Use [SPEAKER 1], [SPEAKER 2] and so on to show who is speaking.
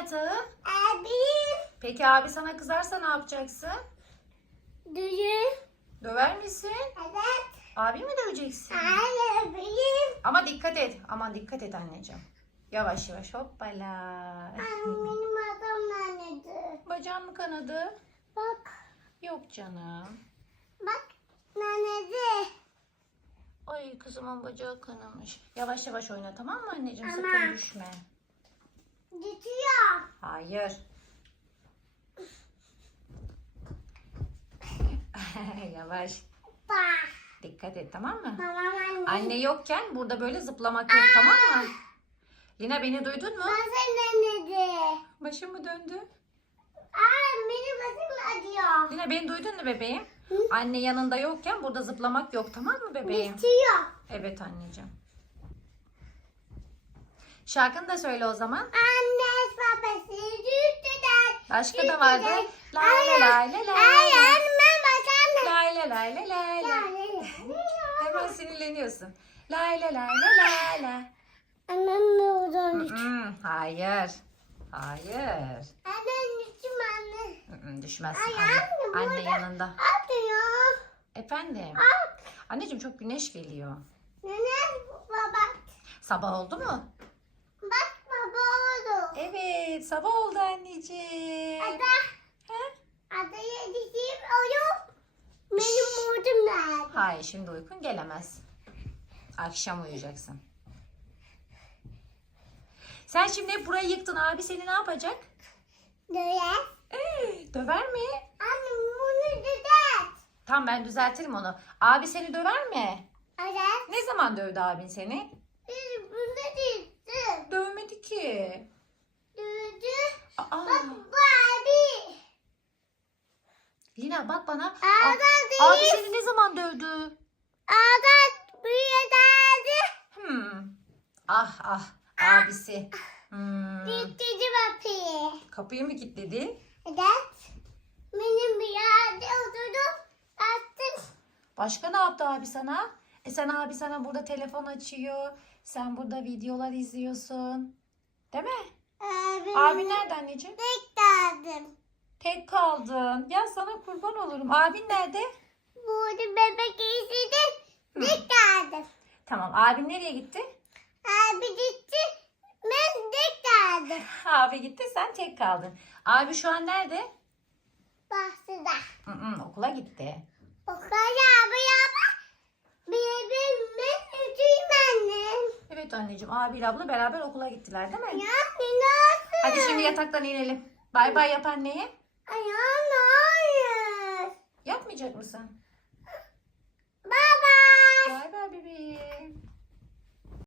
[SPEAKER 1] yatağın?
[SPEAKER 2] Abi.
[SPEAKER 1] Peki abi sana kızarsa ne yapacaksın?
[SPEAKER 2] Düğü.
[SPEAKER 1] Döver misin?
[SPEAKER 2] Evet.
[SPEAKER 1] Abi mi döveceksin?
[SPEAKER 2] Abi.
[SPEAKER 1] Ama dikkat et. Aman dikkat et anneciğim. Yavaş yavaş hoppala.
[SPEAKER 2] Benim adam nerede?
[SPEAKER 1] Bacağın mı kanadı?
[SPEAKER 2] Bak.
[SPEAKER 1] Yok canım.
[SPEAKER 2] Bak. Nerede?
[SPEAKER 1] Ay kızımın bacağı kanamış. Yavaş yavaş oyna tamam mı anneciğim? Sakın düşme. Hayır. Yavaş. Dikkat et tamam mı?
[SPEAKER 2] Babam anne.
[SPEAKER 1] Anne yokken burada böyle zıplamak yok tamam mı? Lina beni duydun mu?
[SPEAKER 2] Sen nerede?
[SPEAKER 1] Başım mı döndü?
[SPEAKER 2] Aa benim başım acıyor.
[SPEAKER 1] Lina beni duydun mu bebeğim?
[SPEAKER 2] Hı?
[SPEAKER 1] Anne yanında yokken burada zıplamak yok tamam mı bebeğim?
[SPEAKER 2] Gidiyor.
[SPEAKER 1] Evet anneciğim. Şarkını da söyle o zaman.
[SPEAKER 2] Anne babası düştüler.
[SPEAKER 1] Başka da vardı. La la la la la.
[SPEAKER 2] Ay annem bakan.
[SPEAKER 1] La la la la la la. Hemen sinirleniyorsun. La la la la la la.
[SPEAKER 2] Annem ne oradan
[SPEAKER 1] Mm, Hayır. Hayır.
[SPEAKER 2] Annem düştüm anne.
[SPEAKER 1] Mm, Düşmezsin
[SPEAKER 2] Ay,
[SPEAKER 1] anne.
[SPEAKER 2] anne,
[SPEAKER 1] Anne
[SPEAKER 2] burada-
[SPEAKER 1] yanında.
[SPEAKER 2] Atıyor.
[SPEAKER 1] Efendim.
[SPEAKER 2] At.
[SPEAKER 1] Anneciğim çok güneş geliyor.
[SPEAKER 2] Nene baba.
[SPEAKER 1] Sabah oldu mu? Evet sabah oldu anneciğim.
[SPEAKER 2] Ada.
[SPEAKER 1] Ha?
[SPEAKER 2] Ada yedişim oluyor. Benim vurdum nerede?
[SPEAKER 1] Hayır şimdi uykun gelemez. Akşam uyuyacaksın. Sen şimdi hep burayı yıktın. Abi seni ne yapacak?
[SPEAKER 2] Böyle.
[SPEAKER 1] Ee, döver mi?
[SPEAKER 2] Anne bunu düzelt.
[SPEAKER 1] Tamam ben düzeltirim onu. Abi seni döver mi?
[SPEAKER 2] Evet.
[SPEAKER 1] Ne zaman dövdü abin seni?
[SPEAKER 2] Bunu düzdü.
[SPEAKER 1] Dövmedi ki.
[SPEAKER 2] Düzdü.
[SPEAKER 1] Aa,
[SPEAKER 2] Bak bu abi.
[SPEAKER 1] Lina bak bana. Abi
[SPEAKER 2] değil.
[SPEAKER 1] seni ne zaman dövdü?
[SPEAKER 2] Ada buraya geldi.
[SPEAKER 1] Hmm. Ah ah abisi. Hmm.
[SPEAKER 2] Gitti bakayım.
[SPEAKER 1] Kapıyı mı kilitledi?
[SPEAKER 2] Evet. Benim bir yerde oturdum. Baktım.
[SPEAKER 1] Başka ne yaptı abi sana? E sen abi sana burada telefon açıyor. Sen burada videolar izliyorsun. Değil mi?
[SPEAKER 2] Abi,
[SPEAKER 1] Abi nerede anneciğim?
[SPEAKER 2] Tek geldim.
[SPEAKER 1] Tek kaldın. Ya sana kurban olurum. Abin nerede?
[SPEAKER 2] Burada bebek izledim.
[SPEAKER 1] Hı.
[SPEAKER 2] Tek geldim.
[SPEAKER 1] Tamam. Abin nereye gitti?
[SPEAKER 2] Abi gitti. Ben tek geldim.
[SPEAKER 1] Abi gitti sen tek kaldın. Abi şu an nerede?
[SPEAKER 2] Bahsede.
[SPEAKER 1] Hı hı, okula gitti.
[SPEAKER 2] O kadar abi abi. Bebeğim ben üzüyüm annem.
[SPEAKER 1] Evet anneciğim abiyle abla beraber okula gittiler değil mi?
[SPEAKER 2] Ya nasıl?
[SPEAKER 1] Hadi şimdi yataktan inelim. Bay bay yap anneye.
[SPEAKER 2] Ay anne hayır.
[SPEAKER 1] Yapmayacak mısın? Baba. Bay bay bebeğim.